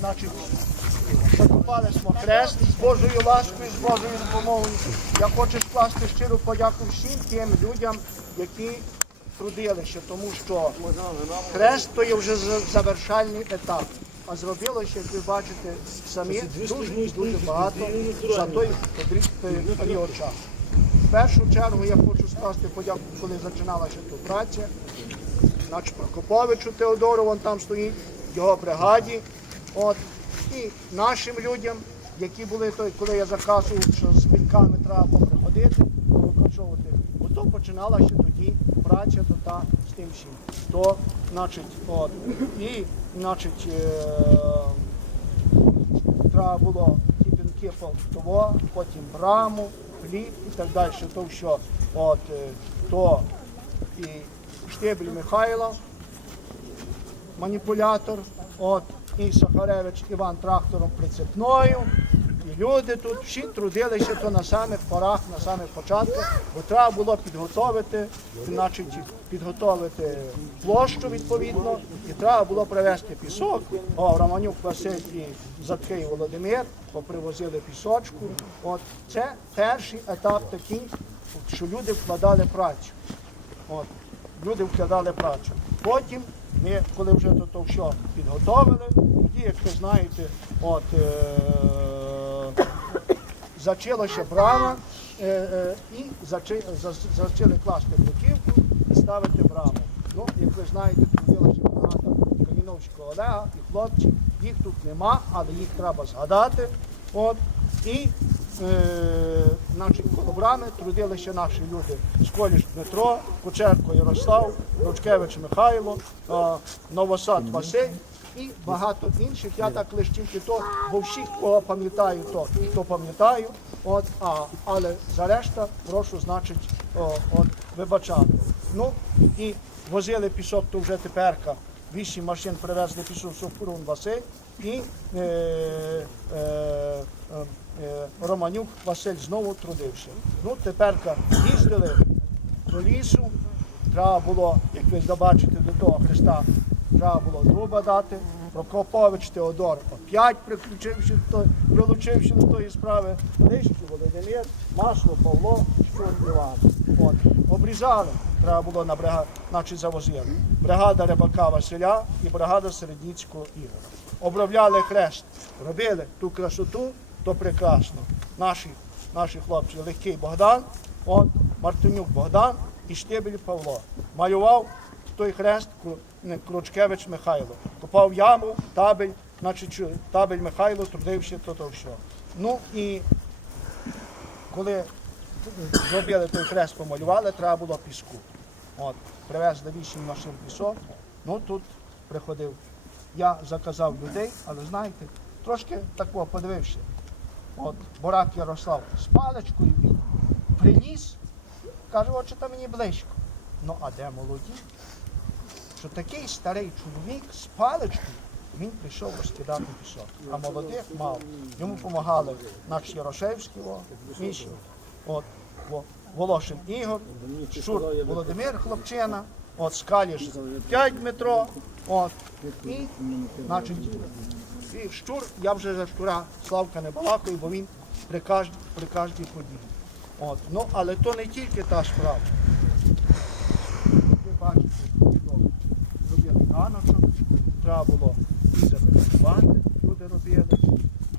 значить, закопали smo хрест з Божою ласкою, з Божою допомогою. Я хочу скласти щиру подяку всім тим людям, які трудилися, тому що хрест то є вже завершальний етап. А зробилося, як ви бачите, самі дуже дуже багато за той подріб- період часу. В першу чергу я хочу скласти подяку, коли починалася тут праця. Значить, Прокоповичу Теодору, вон там стоїть, його бригаді. От. І нашим людям, які були той, коли я заказував, що з батьками треба приходити, викочовувати. Бо то починалася тоді праця то та з тим всім. То, значить, от. І, значить, е- треба було ті пінки того, потім браму, хліб і так далі. То що от е, то і Штебель Михайло, маніпулятор, от і Сахаревич Іван трактором прицепною. І люди тут всі трудилися то на самих порах, на самих початках, бо треба було підготовити, значить, підготовити площу відповідно, і треба було привезти пісок. О, Романюк Василь і Заткий Володимир попривозили пісочку. От це перший етап такий, що люди вкладали працю. От, люди вкладали працю. Потім ми, коли вже то, то все підготовили, тоді, як ви знаєте, от, е- зачалася брама е- е- і зачи, за, зачали класти бруківку і ставити браму. Ну, як ви знаєте, трудилася багато Каліновського Олега і хлопців. Їх тут нема, але їх треба згадати. От, і е, значить, колобрами трудилися наші люди. Сколіш Дмитро, Кучерко Ярослав, Ручкевич Михайло, е, Новосад Василь і багато інших. Я так лише тільки то, бо всіх, кого пам'ятаю, то, то пам'ятаю. От, а, але за решта прошу, значить, о, от, вибачати. Ну і возили пісок, то вже теперка. Вісім машин привезли пішов Сокурун Василь і е, е, е, е, Романюк Василь знову трудився. Ну, тепер їздили до лісу, треба було, як ви забачите, до того Христа, треба було дуба дати. Прокопович Теодор опять приключився до прилучився до тої справи. Лишки Володимир, Масло, Павло, Щур Іван. От. Обрізали, треба було на бригаду, значить завозили. Бригада Рибака Василя і бригада Середніцького Ігора. Обробляли хрест, робили ту красоту, то прекрасно. Наші, наші хлопці, легкий Богдан, от, Мартинюк Богдан і Штебель Павло. Малював той хрест Кручкевич Михайло. Копав яму, табель, значить, табель Михайло трудився то то все. Ну і коли зробили той хрест, помалювали, треба було піску. От, привезли вісім машин пісок. Ну тут приходив. Я заказав людей, але знаєте, трошки такого подивився. От Борак Ярослав з паличкою він приніс, каже, от що там мені близько. Ну а де молоді? Що такий старий чоловік з паличкою, він прийшов розкидати пісок. А молодих мав. Йому допомагали наш Ярошевський, от, Волошин Ігор, Щур Володимир Хлопчина, от Скаліш 5 Дмитро, от, і, значить, і Щур, я вже за Щура Славка не балакаю, бо він при кожній, при кожній події. От, ну, але то не тільки та справа. Ви бачите, ганочок, треба було забезпечувати, люди робили.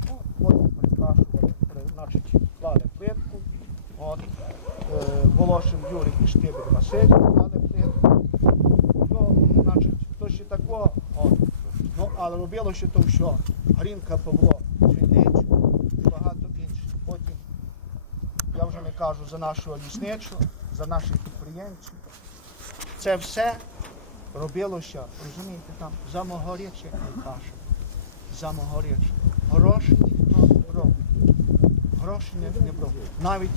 От, Потім прикрашували, значить, клали плитку. От, е, Волошин Юрій і Штибель Василь клали плитку. Ну, значить, то ще такого. От. Ну, але робило ще то що. Грінка Павло Дзвінич і багато інших. Потім я вже не кажу за нашого лісничого, за наших підприємців. Це все робилося, розумієте, там за Могоріч, як ми кажемо. За Могоріч. Гроші ніхто не брав. Гроші не, не брав. Навіть,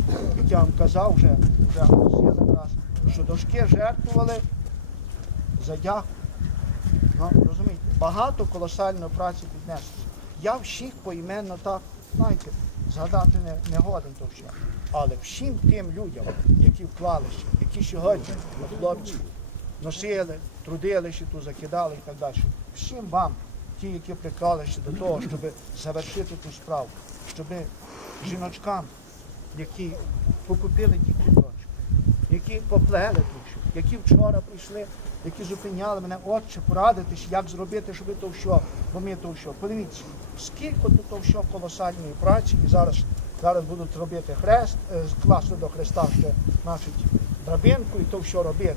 я вам казав, вже, вже оголосили раз, що дошки жертвували за дяку. Ну, розумієте, багато колосальної праці піднесли. Я всіх поіменно так, знаєте, згадати не, не годен то все. Але всім тим людям, які вклалися, які сьогодні хлопці носили, трудилися, тут закидали і так далі. Всім вам ті, які приклалися до того, щоб завершити ту справу, щоб жіночкам, які покупили ті квіточки, які поплели душу, які вчора прийшли, які зупиняли мене, отче, порадитись, як зробити, щоб то що, бо ми то що. Подивіться, скільки тут то що колосальної праці, і зараз, зараз будуть робити хрест, е, класти до хреста ще значить, драбинку і то що робити.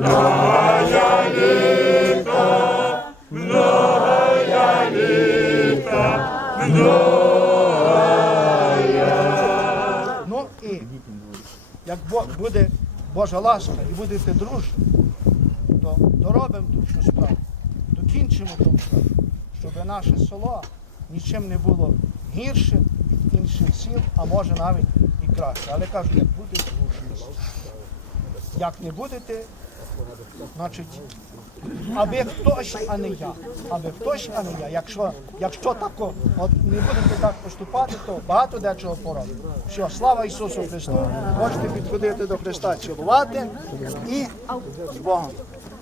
Ну і як буде Божа ласка і будете дружні, то доробимо всю справу, докінчимо ту справу, щоб наше село нічим не було гірше від інших сіл, а може навіть і краще. Але кажу, як буде дружність. Як не будете, значить, аби хтось, а не я. Аби хтось, а не я. Якщо, якщо тако, от не будете так поступати, то багато дечого поробить. Все, слава Ісусу Христу. Можете підходити до Христа, цілувати і з Богом.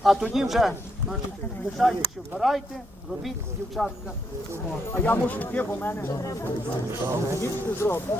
А тоді вже, значить, лишайтеся, вбирайте, робіть, дівчатка. А я мушу йти, бо мене їсти зроблю.